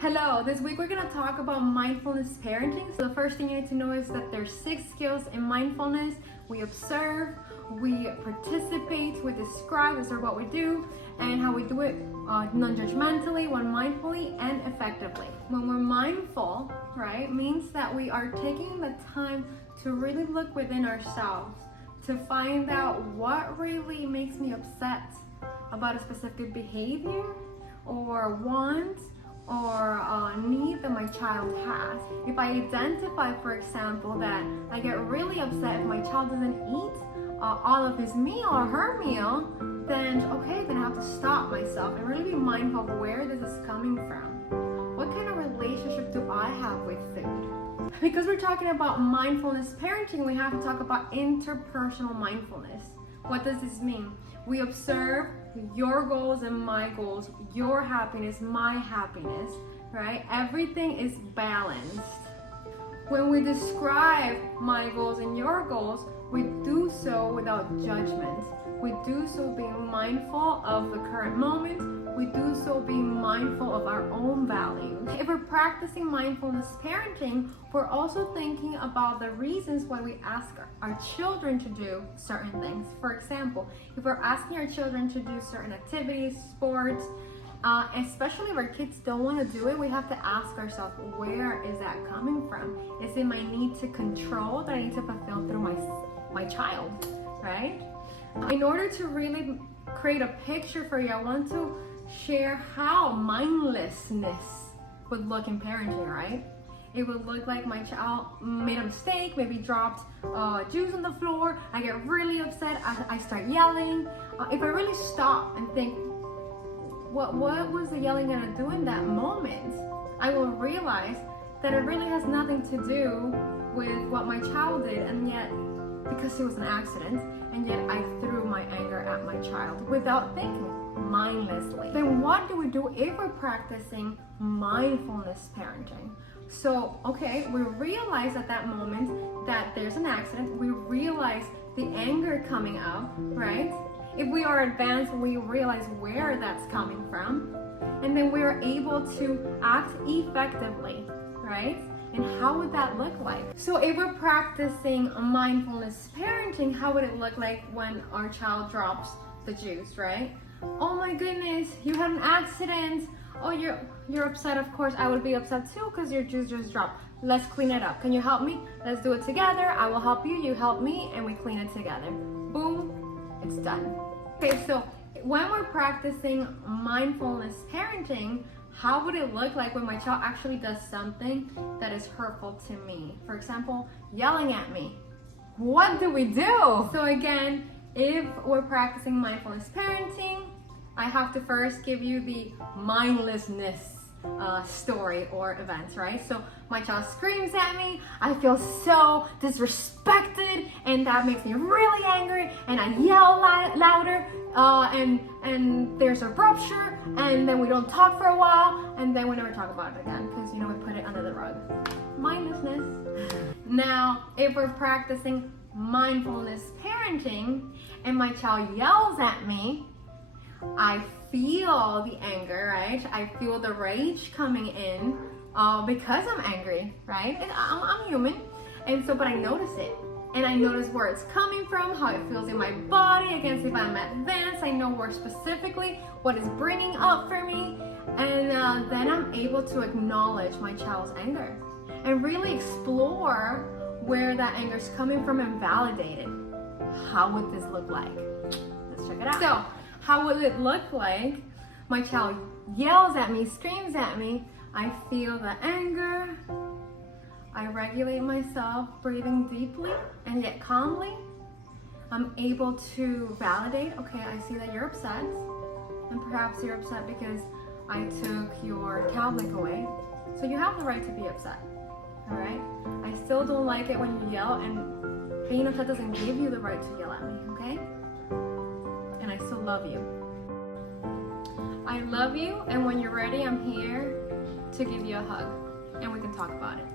Hello, this week we're going to talk about mindfulness parenting. So the first thing you need to know is that there's 6 skills in mindfulness. We observe, we participate, we describe, these are what we do, and how we do it non-judgmentally, when mindfully, and effectively. When we're mindful, right, means that we are taking the time to really look within ourselves, to find out what really makes me upset about a specific behavior or want or need that my child has. If I identify, for example, that I get really upset if my child doesn't eat all of his meal or her meal, then I have to stop myself and really be mindful of where this is coming from. What kind of relationship do I have with food? Because we're talking about mindfulness parenting, we have to talk about interpersonal mindfulness. What does this mean? We observe your goals and my goals, your happiness, my happiness, right? Everything is balanced. When we describe my goals and your goals, we do so without judgment. We do so being mindful of the current moment. We do so being mindful of our own values. If we're practicing mindfulness parenting, we're also thinking about the reasons why we ask our children to do certain things. For example, if we're asking our children to do certain activities, sports, especially if our kids don't want to do it, we have to ask ourselves, where is that coming from? Is it my need to control that I need to fulfill through my child, right? In order to really create a picture for you, I want to share how mindlessness would look in parenting, right? It would look like my child made a mistake, maybe dropped juice on the floor. I get really upset. I start yelling. If I really stop and think, what was the yelling gonna do in that moment? I will realize that it really has nothing to do with what my child did, and yet, because it was an accident, and yet I threw my anger at my child without thinking, mindlessly. Then what do we do if we're practicing mindfulness parenting? So, we realize at that moment that there's an accident. We realize the anger coming up, right? If we are advanced, we realize where that's coming from. And then we are able to act effectively, right? And how would that look like? So if we're practicing mindfulness parenting, how would it look like when our child drops the juice, right? Oh my goodness, you had an accident. Oh, you're upset. Of course, I would be upset too because your juice just dropped. Let's clean it up. Can you help me? Let's do it together. I will help you, you help me, and we clean it together. Boom, it's done. Okay, so when we're practicing mindfulness parenting, how would it look like when my child actually does something that is hurtful to me? For example, yelling at me. What do we do? So again, if we're practicing mindfulness parenting, I have to first give you the mindlessness story or events, right? So my child screams at me, I feel so disrespected, and that makes me really angry, and I yell louder, and there's a rupture, and then we don't talk for a while, and then we never talk about it again because we put it under the rug. Mindlessness. Now, if we're practicing mindfulness parenting and my child yells at me, I feel the anger, right? I feel the rage coming in because I'm angry, right? And I'm human, and so, but I notice it, and I notice where it's coming from, how it feels in my body. Again, if I'm advanced, I know where specifically what is bringing up for me, and then I'm able to acknowledge my child's anger and really explore where that anger is coming from and validate it. How would this look like? Let's check it out. So, how would it look like? My child yells at me, screams at me. I feel the anger. I regulate myself, breathing deeply and yet calmly. I'm able to validate, okay, I see that you're upset. And perhaps you're upset because I took your tablet away. So you have the right to be upset, all right? I still don't like it when you yell, and being upset doesn't give you the right to yell at me, okay? And I still love you. I love you, and when you're ready, I'm here to give you a hug, and we can talk about it.